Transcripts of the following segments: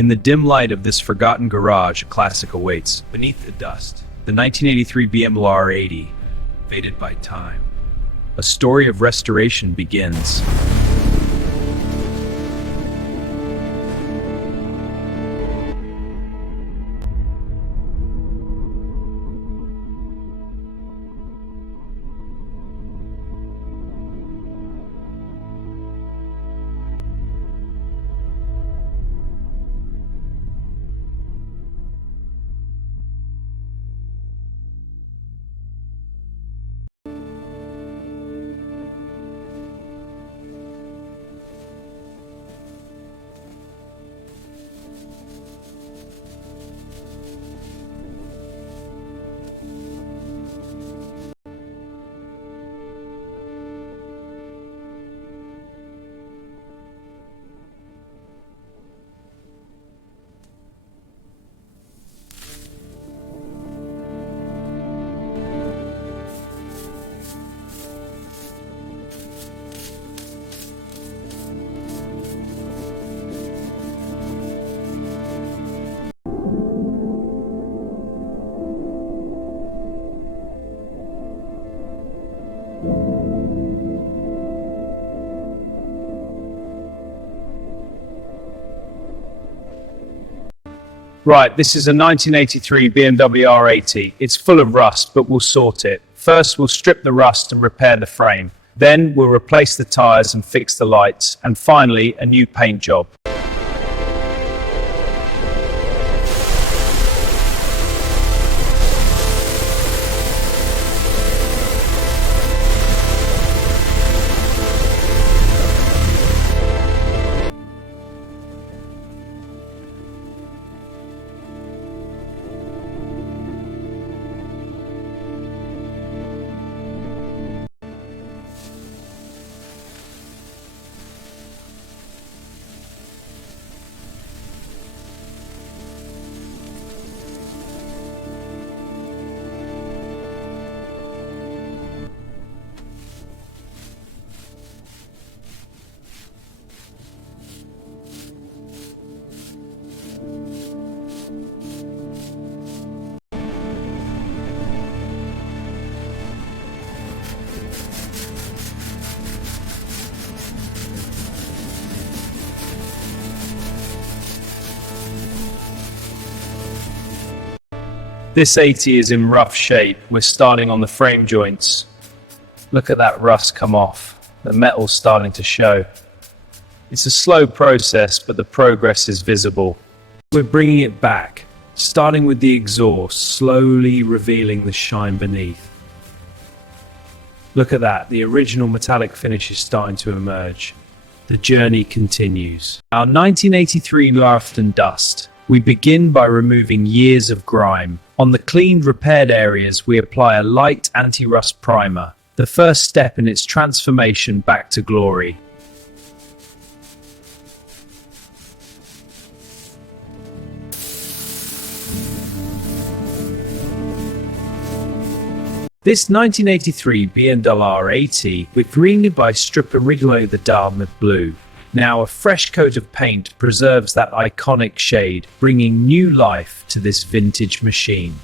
In the dim light of this forgotten garage, a classic awaits. Beneath the dust, the 1983 BMW R80, faded by time. A story of restoration begins. Right, this is a 1983 BMW R80. It's full of rust, but we'll sort it. First, we'll strip the rust and repair the frame. Then, we'll replace the tires and fix the lights. And finally, a new paint job. This 80 is in rough shape. We're starting on the frame joints. Look at that rust come off. The metal's starting to show. It's a slow process, but the progress is visible. We're bringing it back, starting with the exhaust, slowly revealing the shine beneath. Look at that, the original metallic finish is starting to emerge. The journey continues. Our 1983 Laughed and Dust. We begin by removing years of grime. On the cleaned, repaired areas, we apply a light anti-rust primer, the first step in its transformation back to glory. This 1983 BMW R80 with green by strip originally the Dartmouth blue. Now a fresh coat of paint preserves that iconic shade, bringing new life to this vintage machine.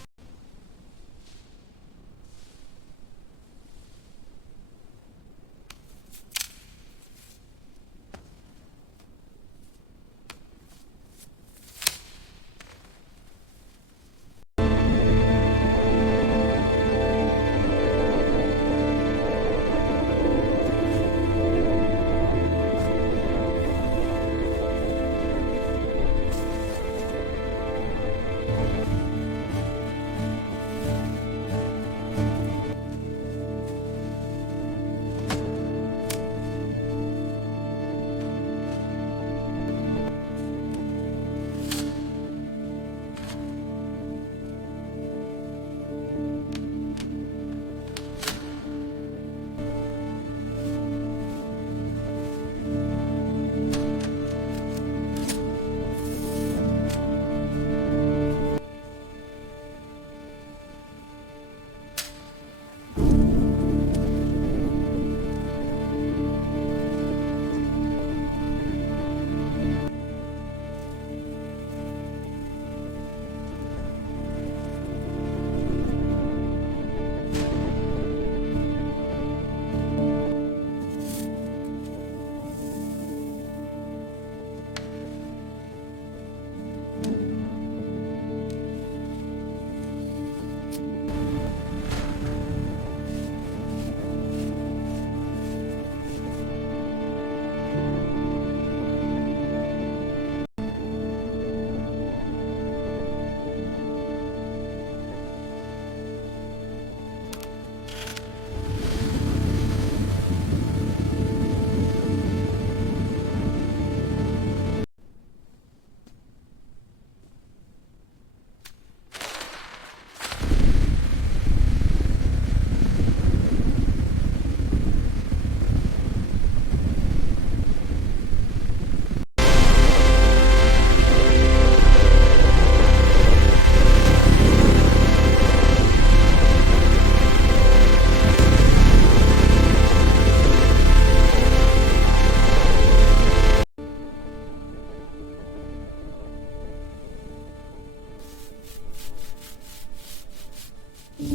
This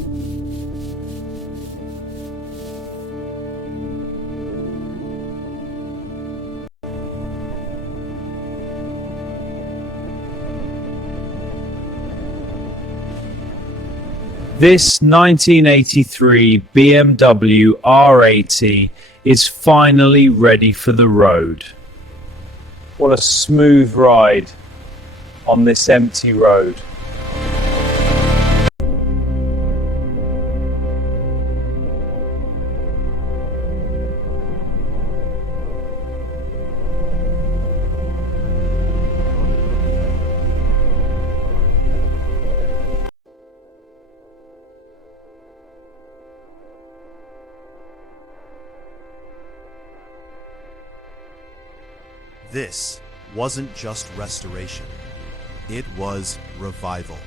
1983 BMW R80 is finally ready for the road. What a smooth ride on this empty road. This wasn't just restoration, it was revival.